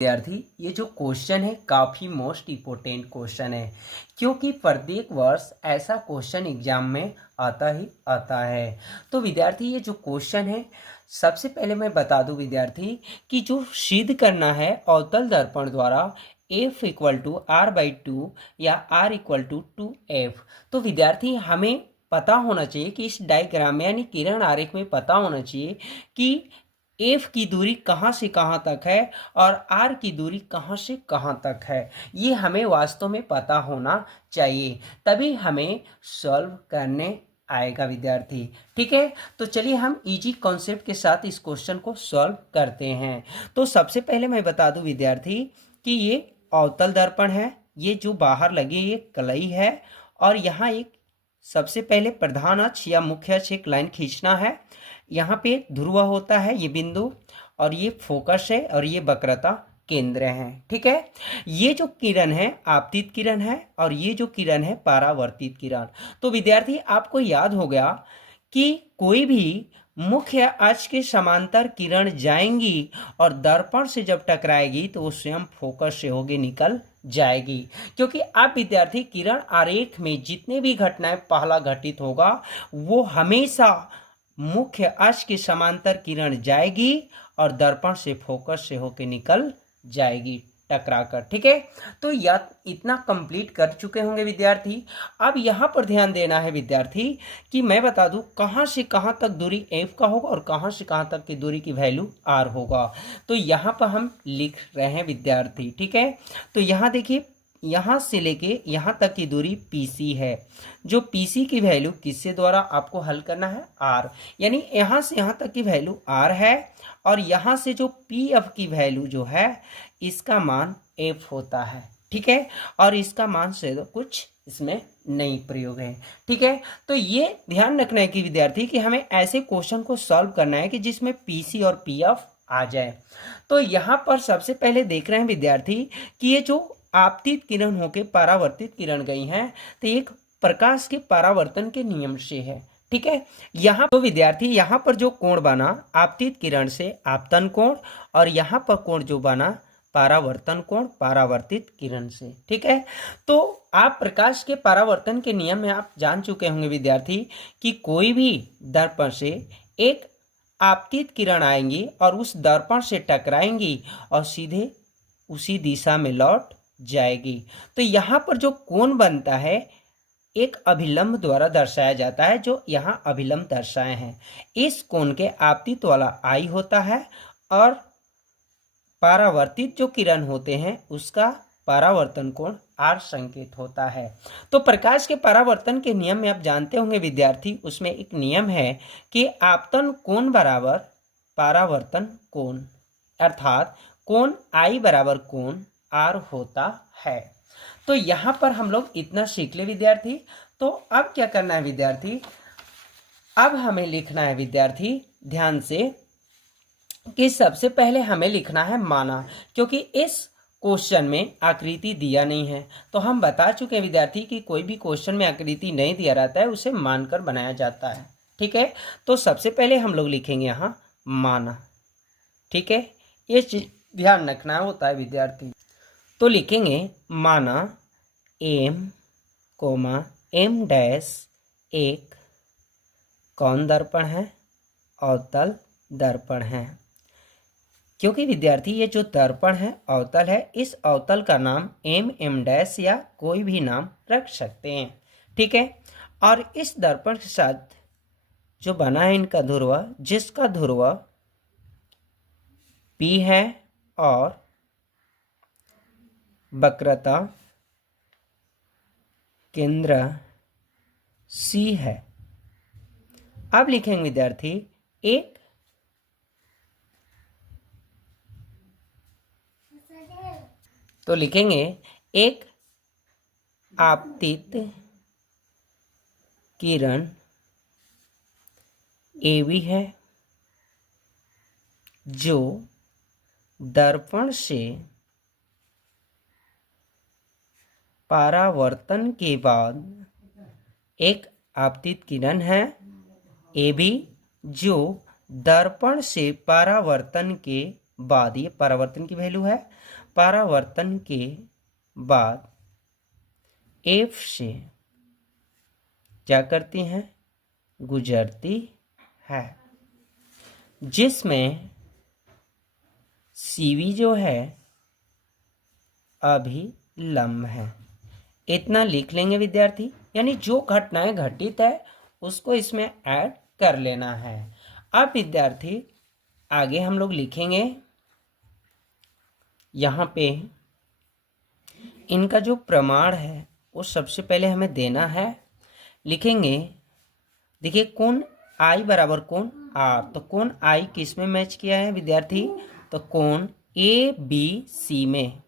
विद्यार्थी, ये जो क्वेश्चन है काफ़ी मोस्ट इम्पोर्टेंट क्वेश्चन है, क्योंकि प्रत्येक वर्ष ऐसा क्वेश्चन एग्जाम में आता ही आता है। तो विद्यार्थी, ये जो क्वेश्चन है, सबसे पहले मैं बता दूं विद्यार्थी कि जो सिद्ध करना है अवतल दर्पण द्वारा F = R/2 या R = 2F। तो विद्यार्थी, हमें पता होना चाहिए कि इस डायग्राम में यानी किरण आरेख में पता होना चाहिए कि एफ की दूरी कहाँ से कहाँ तक है और आर की दूरी कहाँ से कहाँ तक है। ये हमें वास्तव में पता होना चाहिए, तभी हमें सॉल्व करने आएगा विद्यार्थी। ठीक है, तो चलिए हम इजी कॉन्सेप्ट के साथ इस क्वेश्चन को सॉल्व करते हैं। तो सबसे पहले मैं बता दूं विद्यार्थी कि ये अवतल दर्पण है, ये जो बाहर लगे ये कलई है, और यहाँ एक सबसे पहले प्रधान अक्ष या मुख्य अक्ष एक लाइन खींचना है। यहाँ पे ध्रुव होता है ये बिंदु, और ये फोकस है, और ये वक्रता केंद्र है। ठीक है, ये जो किरण है आपतित किरण है, और ये जो किरण है परावर्तित किरण। तो विद्यार्थी, आपको याद हो गया कि कोई भी मुख्य अक्ष के समांतर किरण जाएंगी और दर्पण से जब टकराएगी तो वो स्वयं फोकस से होके निकल जाएगी, क्योंकि आप विद्यार्थी किरण आरेख में जितने भी घटनाएं पहला घटित होगा वो हमेशा मुख्य अक्ष के समांतर किरण जाएगी और दर्पण से फोकस से होकर निकल जाएगी टकराकर। ठीक है, तो यह इतना कंप्लीट कर चुके होंगे विद्यार्थी। अब यहाँ पर ध्यान देना है विद्यार्थी कि मैं बता दूं कहाँ से कहाँ तक दूरी f का होगा और कहाँ से कहाँ तक की दूरी की वैल्यू r होगा। तो यहाँ पर हम लिख रहे हैं विद्यार्थी। ठीक है, तो यहाँ देखिए, यहाँ से लेके यहाँ तक की दूरी PC है। जो PC की वैल्यू किससे द्वारा आपको हल करना है, R, यानी यहाँ से यहाँ तक की वैल्यू R है, और यहाँ से जो PF की वैल्यू जो है इसका मान F होता है। ठीक है, और इसका मान से तो कुछ इसमें नहीं प्रयोग है। ठीक है, तो ये ध्यान रखना है कि विद्यार्थी कि हमें ऐसे क्वेश्चन को सॉल्व करना है कि जिसमें PC और PF आ जाए। तो यहाँ पर सबसे पहले देख रहे हैं विद्यार्थी कि ये जो आपतित किरण होके परावर्तित किरण गई हैं, तो एक प्रकाश के परावर्तन के नियम से है। ठीक है, यहाँ तो विद्यार्थी यहाँ पर जो कोण बना आपतित किरण से आपतन कोण, और यहाँ पर कोण जो बना परावर्तन कोण परावर्तित किरण से। ठीक है, तो आप प्रकाश के परावर्तन के नियम में आप जान चुके होंगे विद्यार्थी कि कोई भी दर्पण से एक आपतित किरण आएंगी और उस दर्पण से टकराएंगी और सीधे उसी दिशा में लौट जाएगी। तो यहाँ पर जो कोण बनता है एक अभिलंब द्वारा दर्शाया जाता है, जो यहाँ अभिलंब दर्शाए हैं। इस कोण के आपतित वाला I होता है, और परावर्तित जो किरण होते हैं उसका परावर्तन कोण R संकेत होता है। तो प्रकाश के परावर्तन के नियम में आप जानते होंगे विद्यार्थी, उसमें एक नियम है कि आपतन कोण बराबर परावर्तन कोण, अर्थात कोण I बराबर कोण R होता है। तो यहाँ पर हम लोग इतना सीख ले विद्यार्थी। तो अब क्या करना है विद्यार्थी, अब हमें लिखना है विद्यार्थी ध्यान से कि सबसे पहले हमें लिखना है माना, क्योंकि इस क्वेश्चन में आकृति दिया नहीं है। तो हम बता चुके हैं विद्यार्थी कि कोई भी क्वेश्चन में आकृति नहीं दिया रहता है, उसे मानकर बनाया जाता है। ठीक है, तो सबसे पहले हम लोग लिखेंगे यहाँ माना। ठीक है, ये चीज ध्यान रखना होता है विद्यार्थी। तो लिखेंगे माना M, M' एक कौन दर्पण है, अवतल दर्पण है। क्योंकि विद्यार्थी ये जो दर्पण है अवतल है, इस अवतल का नाम M' या कोई भी नाम रख सकते हैं। ठीक है, और इस दर्पण के साथ जो बना है इनका ध्रुव, जिसका ध्रुव P है और वक्रता केंद्र C है। अब लिखेंगे विद्यार्थी एक तो लिखेंगे एक आपतित किरण AB है जो दर्पण से परावर्तन के बाद एक आपतित किरण है AB जो दर्पण से परावर्तन के बाद, ये परावर्तन की वैल्यू है, परावर्तन के बाद F से क्या करती हैं, गुजरती है, जिसमें CV जो है अभिलंब है। इतना लिख लेंगे विद्यार्थी, यानी जो घटनाएं घटित है उसको इसमें ऐड कर लेना है। अब विद्यार्थी आगे हम लोग लिखेंगे, यहाँ पे इनका जो प्रमाण है वो सबसे पहले हमें देना है। लिखेंगे, देखिए कोण I बराबर कोण R, तो कोण I किस में मैच किया है विद्यार्थी, तो कोण ABC में।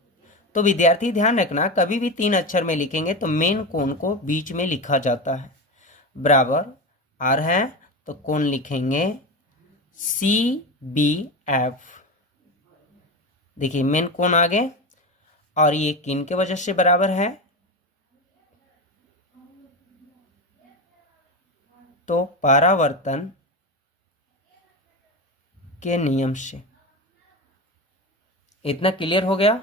तो विद्यार्थी ध्यान रखना, कभी भी 3 अक्षर में लिखेंगे तो मेन कोण को बीच में लिखा जाता है, बराबर R है तो कोण लिखेंगे CBF। देखिए मेन कोण आगे, और ये किन के वजह से बराबर है, तो परावर्तन के नियम से। इतना क्लियर हो गया।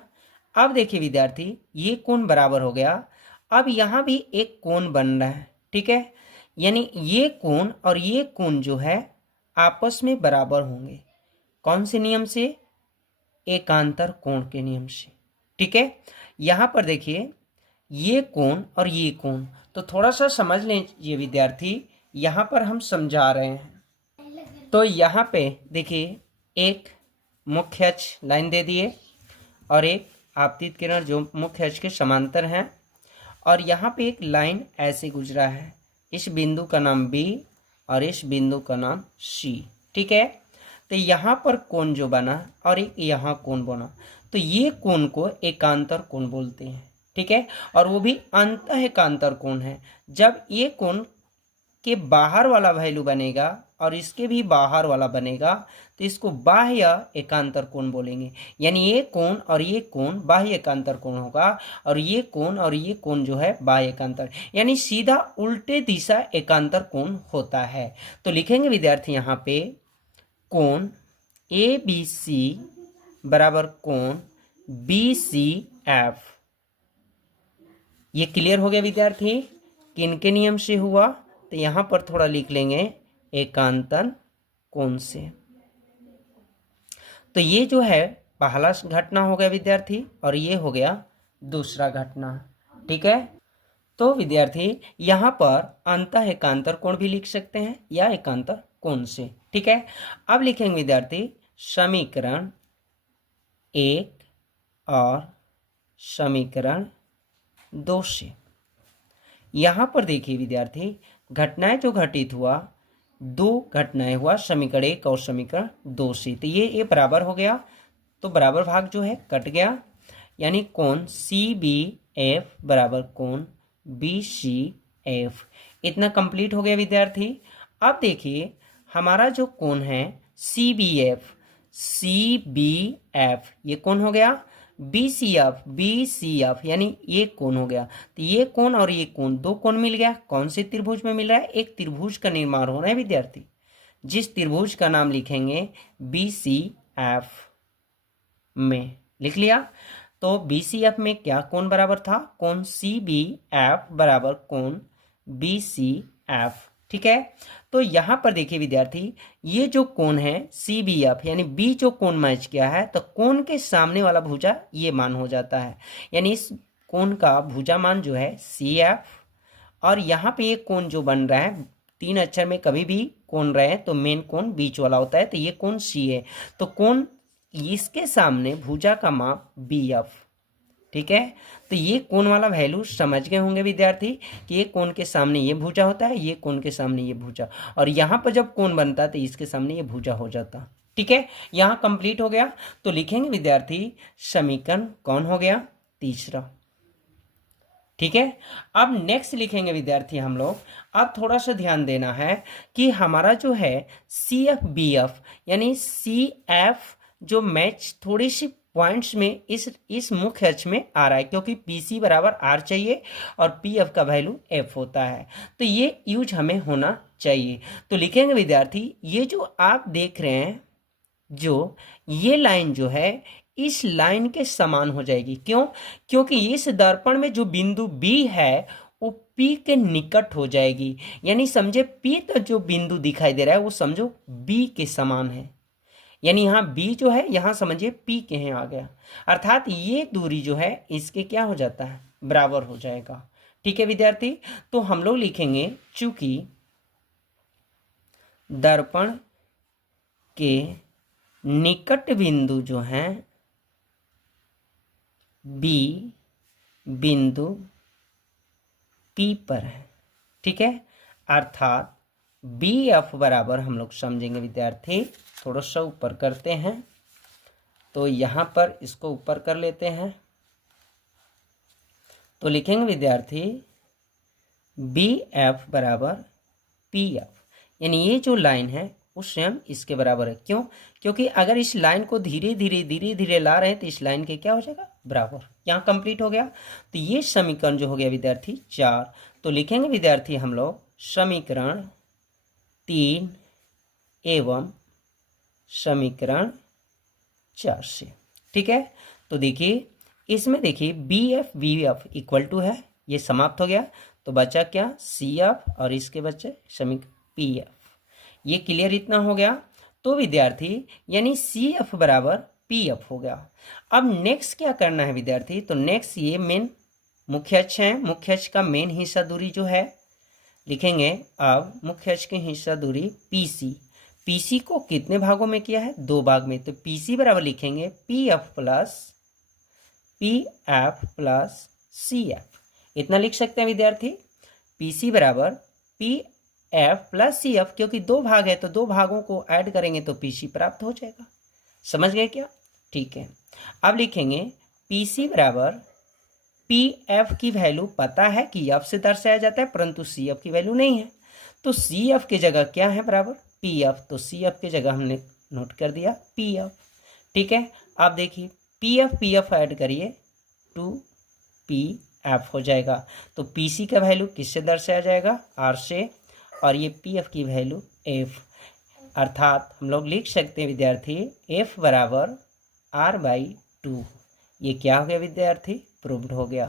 अब देखिए विद्यार्थी, ये कोण बराबर हो गया। अब यहां भी एक कोण बन रहा है, ठीक है, यानी ये कोण और ये कोण जो है आपस में बराबर होंगे। कौन से नियम से, एकांतर कोण के नियम से, ठीक है। यहां पर देखिए ये कोण और ये कोण, तो थोड़ा सा समझ लीजिए विद्यार्थी, यहां पर हम समझा रहे हैं। तो यहां पे देखिए एक मुख्य अक्ष लाइन दे दिए और एक आपतित किरण जो मुख्य अक्ष के समांतर हैं, और यहाँ पे एक लाइन ऐसे गुजरा है, इस बिंदु का नाम B और इस बिंदु का नाम C, ठीक है। तो यहाँ पर कोण जो बना और एक यहाँ कोण बना, तो ये कोण को एकांतर कोण बोलते हैं, ठीक है, और वो भी अंतः एकांतर कोण है। जब ये कोण के बाहर वाला वैल्यू बनेगा और इसके भी बाहर वाला बनेगा तो इसको बाह्य एकांतर कोण बोलेंगे। यानी ये कोण और ये कोण बाह्य एकांतर कोण होगा, और ये कोण और ये कोण जो है बाह्य एकांतर, यानी सीधा उल्टे दिशा एकांतर कोण होता है। तो लिखेंगे विद्यार्थी यहाँ पे कोण ABC बराबर कोण BCF। ये क्लियर हो गया विद्यार्थी, किन के नियम से हुआ, तो यहां पर थोड़ा लिख लेंगे एकांतर कोण से। तो ये जो है पहला घटना हो गया विद्यार्थी, और ये हो गया दूसरा घटना, ठीक है। तो विद्यार्थी यहां पर अंतः एकांतर कोण भी लिख सकते हैं या एकांतर कोण से, ठीक है। अब लिखेंगे विद्यार्थी समीकरण 1 और समीकरण 2 से। यहां पर देखिए विद्यार्थी, घटनाएं जो घटित हुआ, 2 घटनाएं हुआ समीकरण 1 और समीकरण 2 से, तो ये बराबर हो गया, तो बराबर भाग जो है कट गया, यानी कोण CBF बराबर कोण BCF। इतना कंप्लीट हो गया विद्यार्थी। अब देखिए हमारा जो कोण है CBF ये कोण हो गया, BCF यानी ये कोण हो गया। तो ये कोण और ये कोण, 2 कोण मिल गया। कौन से त्रिभुज में मिल रहा है, एक त्रिभुज का निर्माण हो रहा है विद्यार्थी, जिस त्रिभुज का नाम लिखेंगे BCF में। लिख लिया। तो BCF में क्या कोण बराबर था, कोण CBF बराबर कोण BCF, ठीक है। तो यहां पर देखिए विद्यार्थी, ये जो कोण है CBF यानी B जो कोण मैच किया है, तो कोण के सामने वाला भुजा ये मान हो जाता है, यानी इस कोण का भुजा मान जो है CF, और यहाँ पे ये कोण जो बन रहा है, 3 अक्षर में कभी भी कोण रहे तो मेन कोण बीच वाला होता है, तो ये कोण C है, तो कोण इसके सामने भुजा का माप BF, ठीक है। तो ये कोण वाला वैल्यू समझ गए होंगे विद्यार्थी कि ये कोण के सामने ये भुजा होता है, ये कोण के सामने ये भुजा, और यहाँ पर जब कोण बनता है तो इसके सामने ये भुजा हो जाता, ठीक है। यहाँ कंप्लीट हो गया। तो लिखेंगे विद्यार्थी समीकरण कौन हो गया, तीसरा, ठीक है। अब नेक्स्ट लिखेंगे विद्यार्थी हम लोग, अब थोड़ा सा ध्यान देना है कि हमारा जो है CFBF यानी CF जो मैच थोड़ी सी पॉइंट्स में इस मुख्य अक्ष में आ रहा है, क्योंकि PC बराबर R चाहिए और PF का वैल्यू F होता है, तो ये यूज हमें होना चाहिए। तो लिखेंगे विद्यार्थी, ये जो आप देख रहे हैं, जो ये लाइन जो है इस लाइन के समान हो जाएगी। क्यों? क्योंकि इस दर्पण में जो बिंदु बी है वो पी के निकट हो जाएगी, यानी समझे पी तो जो बिंदु दिखाई दे रहा है वो समझो बी के समान है, यानी यहाँ बी जो है यहाँ समझिए पी के यहाँ आ गया, अर्थात ये दूरी जो है इसके क्या हो जाता है, बराबर हो जाएगा। ठीक है विद्यार्थी, तो हम लोग लिखेंगे चूंकि दर्पण के निकट बिंदु जो हैं बी बिंदु पी पर है। ठीक है, अर्थात बी एफ बराबर हम लोग समझेंगे विद्यार्थी, थोड़ा सा ऊपर करते हैं, तो यहाँ पर इसको ऊपर कर लेते हैं, तो लिखेंगे विद्यार्थी बी एफ बराबर पी एफ, यानी ये जो लाइन है वो स्वयं इसके बराबर है। क्यों? क्योंकि अगर इस लाइन को धीरे धीरे ला रहे हैं तो इस लाइन के क्या हो जाएगा, बराबर। यहाँ कंप्लीट हो गया, तो ये समीकरण जो हो गया विद्यार्थी 4। तो लिखेंगे विद्यार्थी हम लोग समीकरण 3 एवं समीकरण 4 से। ठीक है, तो देखिए इसमें देखिए बी एफ इक्वल टू है, ये समाप्त हो गया, तो बचा क्या, सी एफ और इसके बचे समीकरण पी एफ। ये क्लियर इतना हो गया। तो विद्यार्थी यानी सी एफ बराबर पी एफ हो गया। अब नेक्स्ट क्या करना है विद्यार्थी, तो नेक्स्ट ये मेन मुख्य अक्ष है, मुख्य अक्ष का मेन हिस्सा दूरी जो है लिखेंगे, अब मुख्य अक्ष की हिस्सा दूरी पीसी, पीसी को कितने भागों में किया है, 2 भाग में, तो पीसी बराबर लिखेंगे P F plus C F, इतना लिख सकते हैं विद्यार्थी। पीसी बराबर P F plus C F, क्योंकि 2 भाग है तो 2 भागों को ऐड करेंगे तो पीसी प्राप्त हो जाएगा। समझ गए क्या? ठीक है, अब लिखेंगे पीसी बराबर पी एफ की वैल्यू पता है कि एफ से दर्शाया जाता है, परंतु सी एफ की वैल्यू नहीं है, तो सी एफ की जगह क्या है, बराबर पी एफ, तो सी एफ की जगह हमने नोट कर दिया पी एफ। ठीक है, अब देखिए पी एफ ऐड करिए 2 एफ हो जाएगा, तो पीसी का वैल्यू किससे दर्शाया जाएगा, आर से, और ये पी एफ की वैल्यू एफ, अर्थात हम लोग लिख सकते हैं विद्यार्थी एफ बराबर R/2। ये क्या हो गया विद्यार्थी, प्रूव्ड हो गया।